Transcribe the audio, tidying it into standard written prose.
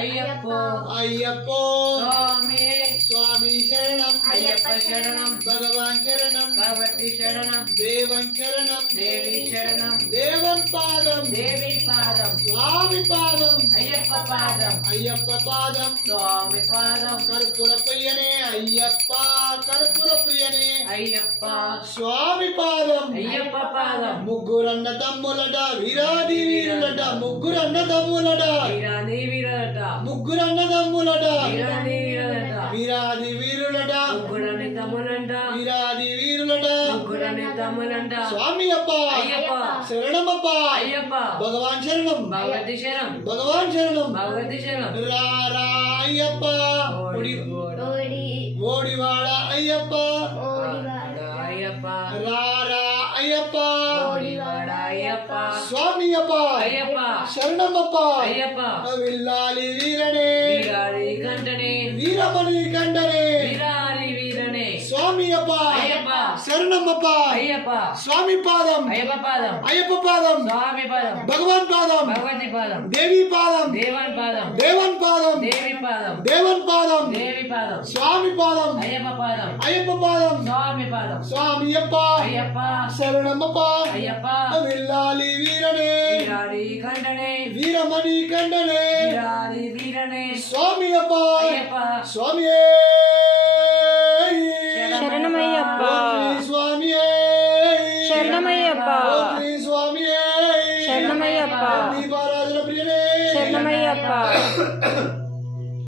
అయ్యప్పో అయ్యప్పో స్వామి స్వామి శరణం అయ్యప్ప శరణం భగవాన్ శరణం భగవతి శరణం దేవన్ శరణం దేవి శరణం దేవన్ పాదం దేవి పాదం స్వామి పాదం అయ్యప్ప పాదం అయ్యప్ప పాదం స్వామి పాదం కర్పూర ప్రియనే అయ్యప్ప కర్పూర ప్రియనే అయ్యప్ప స్వామి పాదం అయ్యప్ప పాదం ముగ్గురన్న తమ్ములట వీరాది వీరులట ముగ్గురన్న తమ్ములట వీరాది వీరట ముగ్గురన్న తమ్ములట వీరాది వీరట వీరాది వీరులట ముగ్గురని తమ్ములంట వీరాది వీరులట ముగ్గురని తమ్ములంట స్వామి అప్ప అయ్యప్ప శరణమప్ప అయ్యప్ప భగవాన్ శరణం భగవతి శరణం భగవాన్ శరణం భగవతి శరణం రారా అయ్యప్ప ఓడివాడ అయ్యప్ప అయ్యప్ప రారా అయ్యప్ప ఓడివాడ అయ్యప్ప స్వామి అప్ప అయ్యప్ప శరణమప్ప అయ్యప్ప విల్లాలి వీరనే వీరారి కంటనే వీరమణి కండనే వీరారి వీరనే స్వామి అప్ప అయ్యప్ప శరణమప్ప అయ్యప్ప స్వామి పాదం అయ్యప్ప పాదం అయ్యప్ప పాదం స్వామి పాదం భగవాన్ పాదం భగవతి పాదం దేవి పాదం దేవన్ పాదం దేవన్ పాదం దేవి పాదం దేవన్ పాదం దేవి పాదం స్వామి పాదం అయ్యప్ప పాదం అయ్యప్ప పాదం స్వామి పాదం స్వామి అప్ప అయ్యప్ప శరణమప్ప అయ్యప్ప విల్లాలి వీరనే వీరారి కంటనే వీరమణి కండనే వీరారి వీరనే స్వామి అప్ప అయ్యప్ప స్వామియే